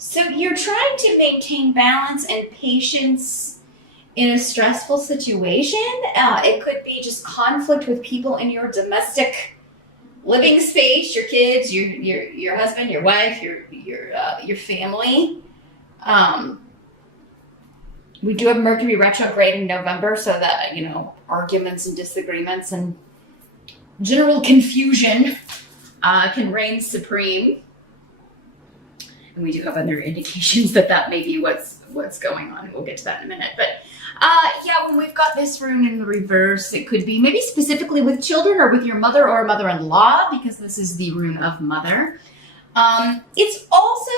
So you're trying to maintain balance and patience in a stressful situation. It could be just conflict with people in your domestic living space, your kids, your husband, your wife, your family. Um, we do have Mercury retrograde in November, so that arguments and disagreements and general confusion can reign supreme. And we do have other indications that may be what's going on. We'll get to that in a minute. But yeah, when we've got this rune in the reverse, it could be maybe specifically with children or with your mother or mother-in-law, because this is the rune of mother. It's also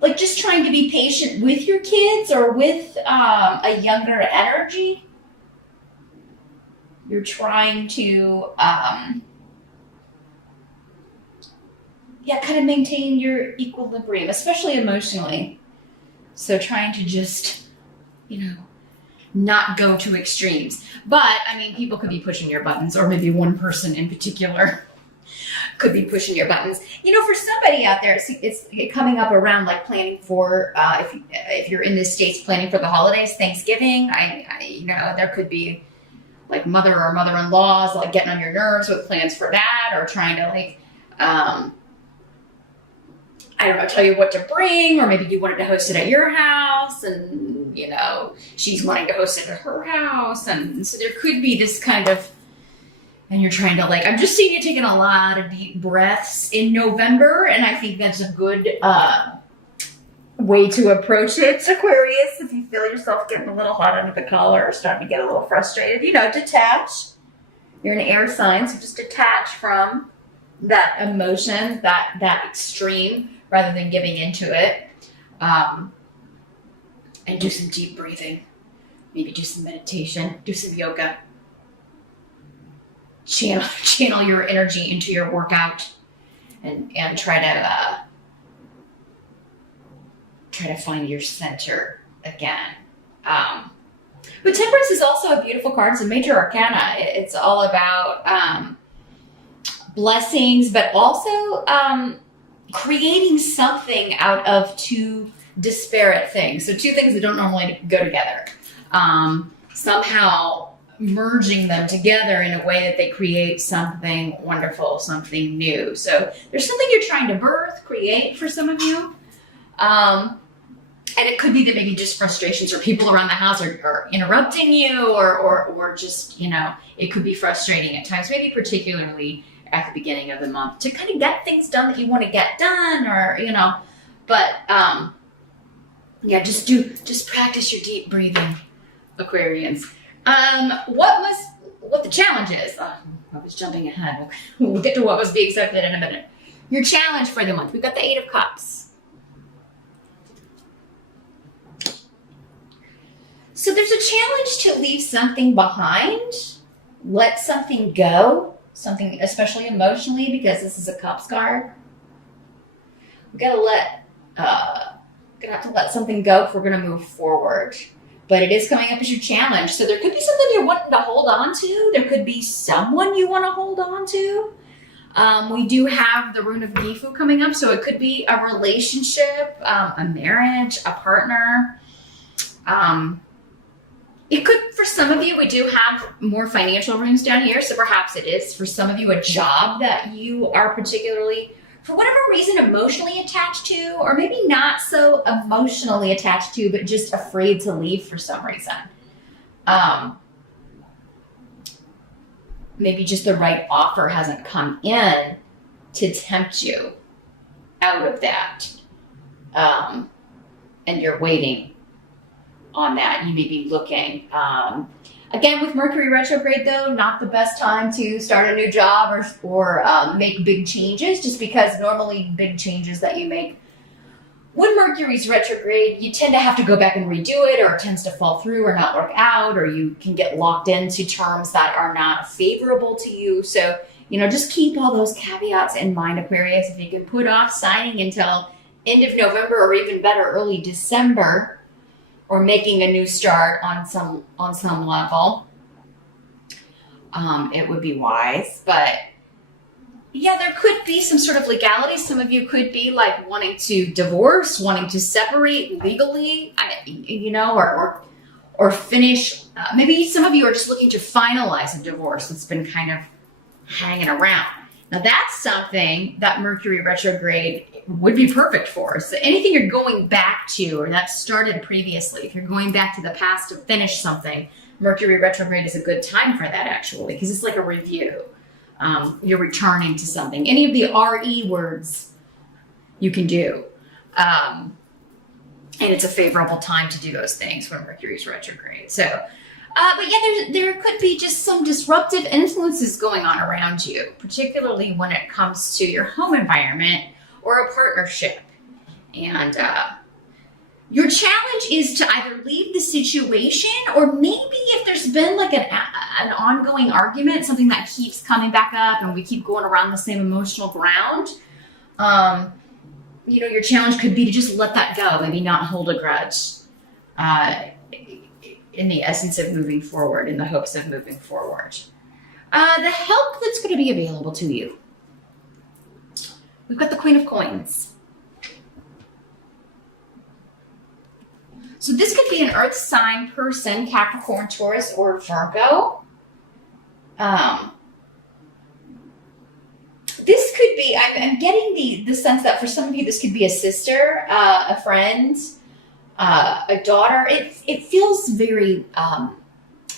like just trying to be patient with your kids or with a younger energy. You're trying to kind of maintain your equilibrium, especially emotionally. So trying to just, not go to extremes. But, people could be pushing your buttons, or maybe one person in particular could be pushing your buttons. For somebody out there, it's coming up around like planning for, if you're in the States, planning for the holidays, Thanksgiving, there could be like mother or mother-in-laws like getting on your nerves with plans for that, or trying to tell you what to bring, or maybe you wanted to host it at your house and, she's wanting to host it at her house. And so there could be this kind of, and you're trying to I'm just seeing you taking a lot of deep breaths in November. And I think that's a good way to approach it, Aquarius. If you feel yourself getting a little hot under the collar or starting to get a little frustrated, detach. You're an air sign, so just detach from that emotion, that extreme, rather than giving into it. And do some deep breathing. Maybe do some meditation, do some yoga. Channel your energy into your workout and try to find your center again. But Temperance is also a beautiful card. It's a major arcana. It's all about blessings, but also creating something out of two disparate things. So two things that don't normally go together. Somehow merging them together in a way that they create something wonderful, something new. So there's something you're trying to birth, create for some of you. And it could be that maybe just frustrations or people around the house are interrupting you or just, it could be frustrating at times, maybe particularly at the beginning of the month, to kind of get things done that you want to get done, or, but, just practice your deep breathing, Aquarians. What the challenge is, I was jumping ahead. We'll get to what was being accepted in a minute. Your challenge for the month, we've got the 8 of Cups. So there's a challenge to leave something behind, let something go, something especially emotionally, because this is a Cups card. We gotta gonna have to let something go if we're gonna move forward. But it is coming up as your challenge. So there could be something you're wanting to hold on to. There could be someone you want to hold on to. We do have the rune of Gifu coming up, so it could be a relationship, a marriage, a partner. It could, for some of you, we do have more financial runes down here, so perhaps it is, for some of you, a job that you are particularly, for whatever reason, emotionally attached to, or maybe not so emotionally attached to, but just afraid to leave for some reason. Maybe just the right offer hasn't come in to tempt you out of that. And you're waiting on that. You may be looking. Again, with Mercury retrograde, though, not the best time to start a new job or make big changes, just because normally big changes that you make when Mercury's retrograde, you tend to have to go back and redo it, or it tends to fall through or not work out, or you can get locked into terms that are not favorable to you. So, just keep all those caveats in mind, Aquarius. If you can put off signing until end of November, or even better, early December, or making a new start on some level, it would be wise. But Yeah, there could be some sort of legality. Some of you could be like wanting to divorce, wanting to separate legally, or finish. Maybe some of you are just looking to finalize a divorce that's been kind of hanging around. Now that's something that Mercury retrograde would be perfect for. So anything you're going back to or that started previously, if you're going back to the past to finish something, Mercury retrograde is a good time for that actually, because it's like a review. You're returning to something. Any of the RE words you can do. And it's a favorable time to do those things when Mercury's retrograde. So, but yeah, there could be just some disruptive influences going on around you, particularly when it comes to your home environment or a partnership. And your challenge is to either leave the situation, or maybe if there's been like an ongoing argument, something that keeps coming back up and we keep going around the same emotional ground, your challenge could be to just let that go, maybe not hold a grudge in the essence of moving forward, in the hopes of moving forward. The help that's going to be available to you. We've got the Queen of Coins. So this could be an earth sign person, Capricorn, Taurus, or Virgo. This could be, I'm getting the sense that for some of you, this could be a sister, a friend, a daughter. It feels very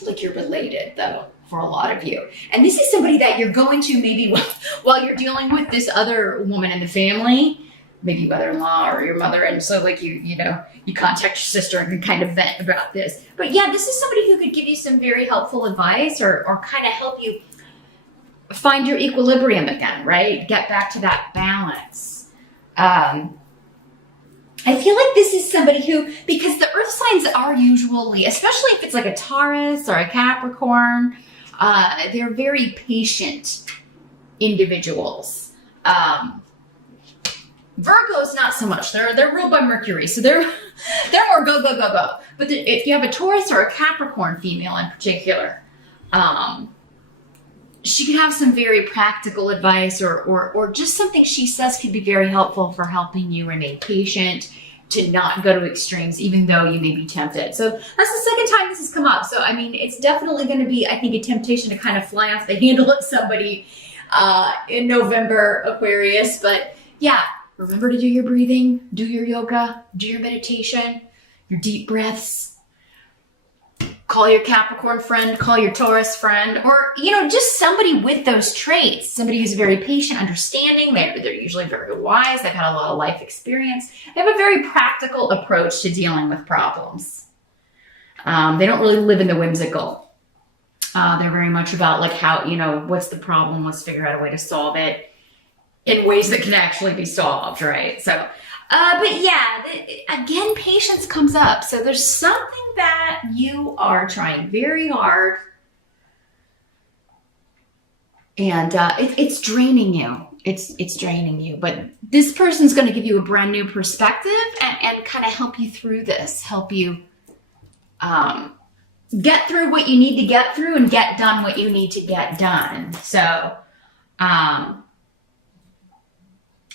like you're related, though, for a lot of you. And this is somebody that you're going to maybe while you're dealing with this other woman in the family, maybe mother-in-law or your mother, and so like you contact your sister and you kind of vent about this. But yeah, this is somebody who could give you some very helpful advice or kind of help you find your equilibrium again, right? Get back to that balance. I feel like this is somebody who, because the earth signs are usually, especially if it's like a Taurus or a Capricorn, they're very patient individuals. Virgos, not so much. They're ruled by Mercury, so they're more go, go, go, go. But if you have a Taurus or a Capricorn female in particular, she can have some very practical advice or just something she says could be very helpful for helping you remain patient, to not go to extremes, even though you may be tempted. So that's the second time this has come up. So, I mean, it's definitely going to be, I think, a temptation to kind of fly off the handle at somebody in November, Aquarius. But yeah, remember to do your breathing, do your yoga, do your meditation, your deep breaths. Call your Capricorn friend, call your Taurus friend, or, just somebody with those traits. Somebody who's very patient, understanding. They're usually very wise. They've had a lot of life experience. They have a very practical approach to dealing with problems. They don't really live in the whimsical. They're very much about like how, what's the problem? Let's figure out a way to solve it in ways that can actually be solved, right? So, but yeah, again, patience comes up. So there's something that you are trying very hard, and it's draining you. It's draining you. But this person's going to give you a brand new perspective and kind of help you through this, help you get through what you need to get through and get done what you need to get done. So,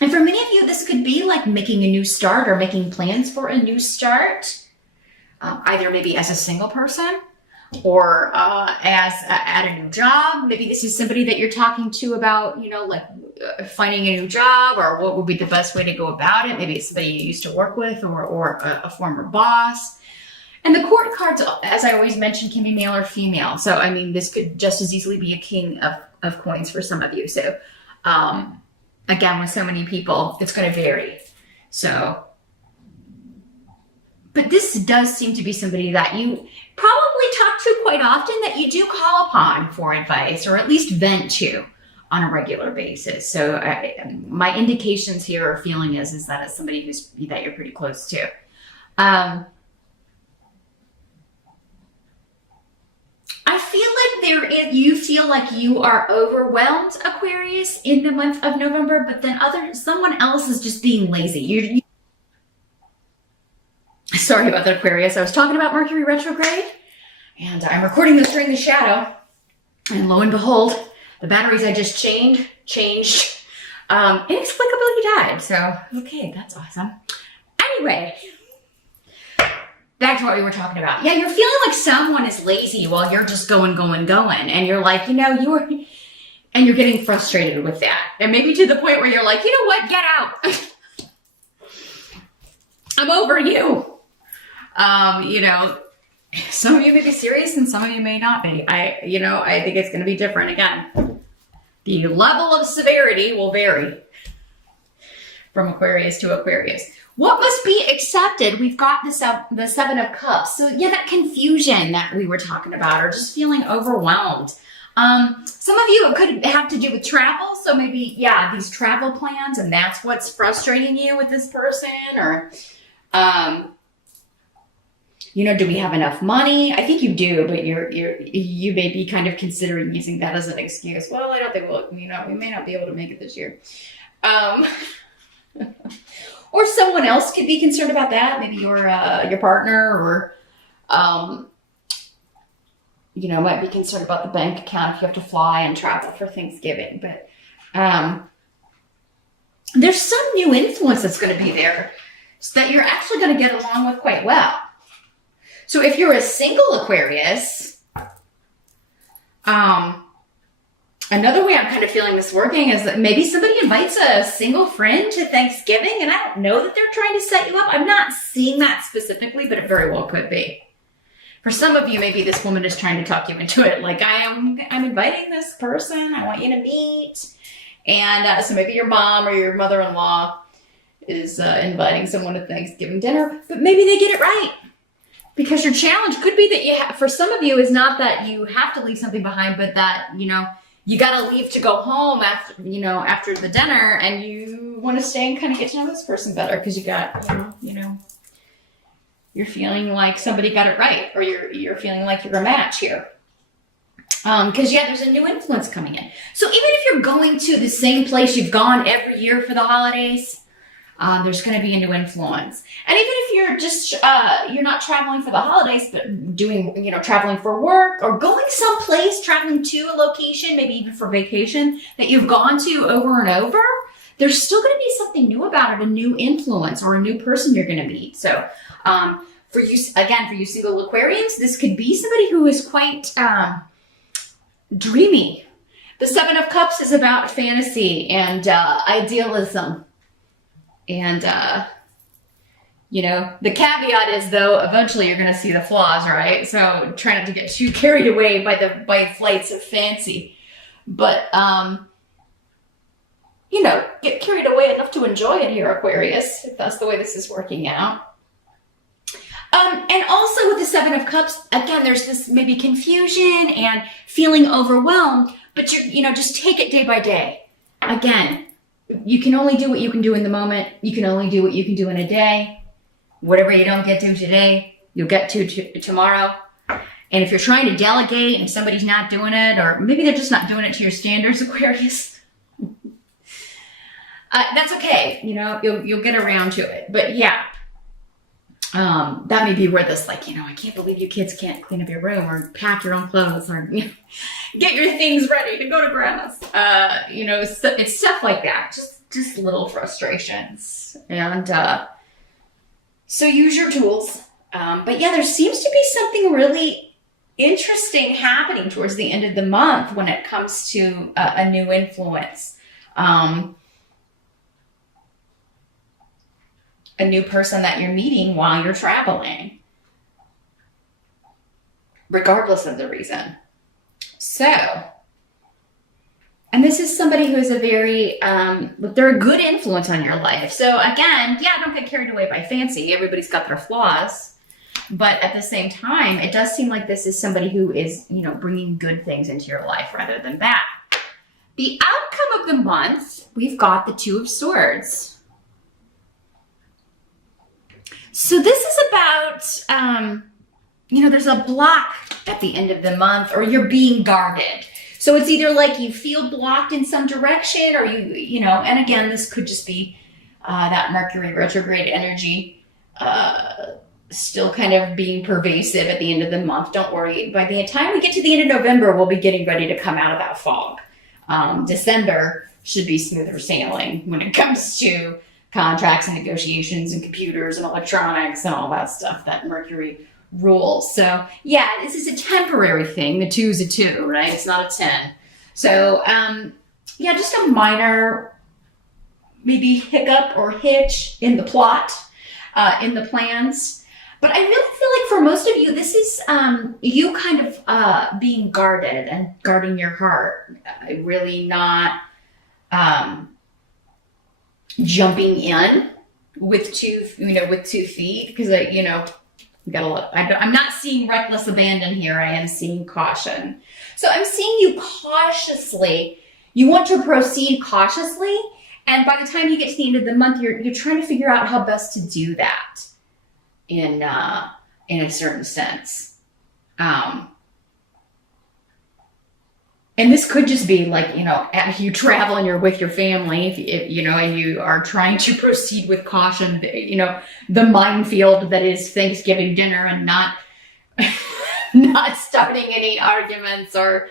and for many of you, this could be like making a new start or making plans for a new start, either maybe as a single person or at a new job. Maybe this is somebody that you're talking to about, finding a new job or what would be the best way to go about it. Maybe it's somebody you used to work with or a former boss. And the court cards, as I always mention, can be male or female. So, I mean, this could just as easily be a king of coins for some of you. So, again, with so many people, it's going to vary. So, but this does seem to be somebody that you probably talk to quite often, that you do call upon for advice, or at least vent to on a regular basis. So my indications here or feeling is that it's somebody that you're pretty close to. I feel like you feel like you are overwhelmed, Aquarius, in the month of November, but then someone else is just being lazy. Sorry about that, Aquarius. I was talking about Mercury retrograde, and I'm recording this during the shadow, and lo and behold, The batteries I just changed. Inexplicably died. So, okay, that's awesome. Anyway, back to what we were talking about. Yeah, you're feeling like someone is lazy while you're just going. And you're like, and you're getting frustrated with that. And maybe to the point where you're like, you know what, get out. I'm over you. Some of you may be serious and some of you may not be. I think it's going to be different. Again, the level of severity will vary from Aquarius to Aquarius. What must be accepted? We've got the Seven of Cups. So yeah, that confusion that we were talking about, or just feeling overwhelmed. Some of you, it could have to do with travel. So maybe, these travel plans, and that's what's frustrating you with this person, or, do we have enough money? I think you do, but you may be kind of considering using that as an excuse. Well, I don't think we may not be able to make it this year. Or someone else could be concerned about that. Maybe your partner, or, might be concerned about the bank account if you have to fly and travel for Thanksgiving. But there's some new influence that's going to be there so that you're actually going to get along with quite well. So if you're a single Aquarius, another way I'm kind of feeling this working is that maybe somebody invites a single friend to Thanksgiving, and I don't know that they're trying to set you up. I'm not seeing that specifically, but it very well could be. For some of you, maybe this woman is trying to talk you into it. Like, I'm inviting this person. I want you to meet. And so maybe your mom or your mother-in-law is inviting someone to Thanksgiving dinner, but maybe they get it right. Because your challenge could be that for some of you is not that you have to leave something behind, but that, you got to leave to go home after the dinner, and you want to stay and kind of get to know this person better because you got, you're feeling like somebody got it right, or you're feeling like you're a match here. Because there's a new influence coming in. So even if you're going to the same place you've gone every year for the holidays, there's going to be a new influence. And even if you're just, you're not traveling for the holidays, but doing, traveling for work, or going someplace, traveling to a location, maybe even for vacation that you've gone to over and over, there's still going to be something new about it, a new influence or a new person you're going to meet. So, for you single Aquarians, this could be somebody who is quite, dreamy. The Seven of Cups is about fantasy and, idealism. And, the caveat is, though, eventually you're going to see the flaws, right? So try not to get too carried away by flights of fancy. But, get carried away enough to enjoy it here, Aquarius, if that's the way this is working out. And also with the Seven of Cups, again, there's this maybe confusion and feeling overwhelmed, but just take it day by day. Again, you can only do what you can do in the moment. You can only do what you can do in a day. Whatever you don't get to today, you'll get to tomorrow. And if you're trying to delegate and somebody's not doing it, or maybe they're just not doing it to your standards, Aquarius, that's okay. You'll get around to it. But that may be where this, I can't believe you kids can't clean up your room or pack your own clothes or get your things ready to go to grandma's. It's stuff like that. Just little frustrations. And so use your tools. But there seems to be something really interesting happening towards the end of the month when it comes to a new influence. A new person that you're meeting while you're traveling, regardless of the reason. So, and this is somebody who is a very, they're a good influence on your life. So again, don't get carried away by fancy. Everybody's got their flaws. But at the same time, it does seem like this is somebody who is, bringing good things into your life rather than bad. The outcome of the month, we've got the Two of Swords. So this is about, there's a block at the end of the month, or you're being guarded. So it's either like you feel blocked in some direction, or and again, this could just be that Mercury retrograde energy still kind of being pervasive at the end of the month. Don't worry. By the time we get to the end of November, we'll be getting ready to come out of that fog. December should be smoother sailing when it comes to contracts and negotiations and computers and electronics and all that stuff that Mercury rules. So yeah, this is a temporary thing. The 2 is a 2, right? It's not a 10. So yeah, just a minor maybe hiccup or hitch in the plot, in the plans. But I really feel like for most of you, this is you kind of being guarded and guarding your heart, really not jumping in with 2 feet, because we got a lot. I'm not seeing reckless abandon here. I am seeing caution. So I'm seeing you cautiously. You want to proceed cautiously, and by the time you get to the end of the month, you're trying to figure out how best to do that in a certain sense. And this could just be like, you travel and you're with your family, if and you are trying to proceed with caution, the minefield that is Thanksgiving dinner, and not starting any arguments, or,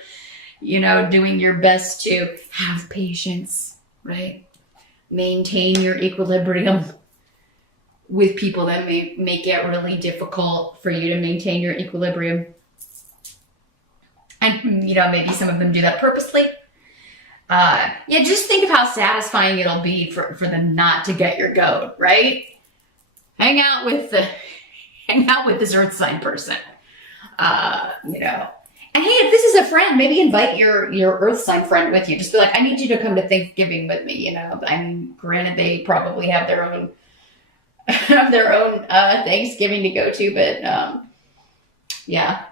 doing your best to have patience, right? Maintain your equilibrium with people that may make it really difficult for you to maintain your equilibrium. And, maybe some of them do that purposely. Just think of how satisfying it'll be for them not to get your goat, right? Hang out with this earth sign person, And hey, if this is a friend, maybe invite your earth sign friend with you. Just be like, I need you to come to Thanksgiving with me. I mean, granted, they probably have their own Thanksgiving to go to, but yeah.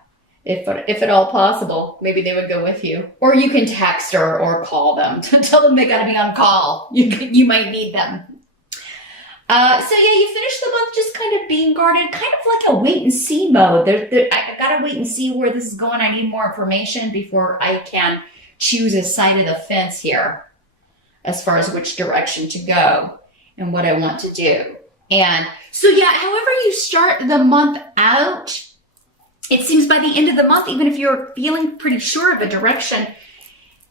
If at all possible, maybe they would go with you. Or you can text or call them to tell them they got to be on call. You might need them. So yeah, you finish the month just kind of being guarded, kind of like a wait and see mode. I got to wait and see where this is going. I need more information before I can choose a side of the fence here as far as which direction to go and what I want to do. And so yeah, however you start the month out, it seems by the end of the month, even if you're feeling pretty sure of a direction,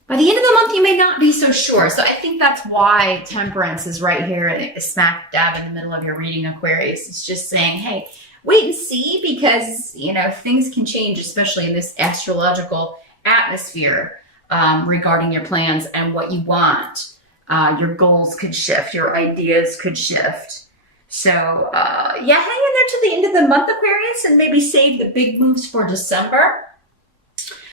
by the end of the month, you may not be so sure. So I think that's why Temperance is right here, smack dab in the middle of your reading, Aquarius. It's just saying, hey, wait and see, because, things can change, especially in this astrological atmosphere, regarding your plans and what you want. Your goals could shift. Your ideas could shift. So, hang in there to the end of the month, Aquarius, and maybe save the big moves for December.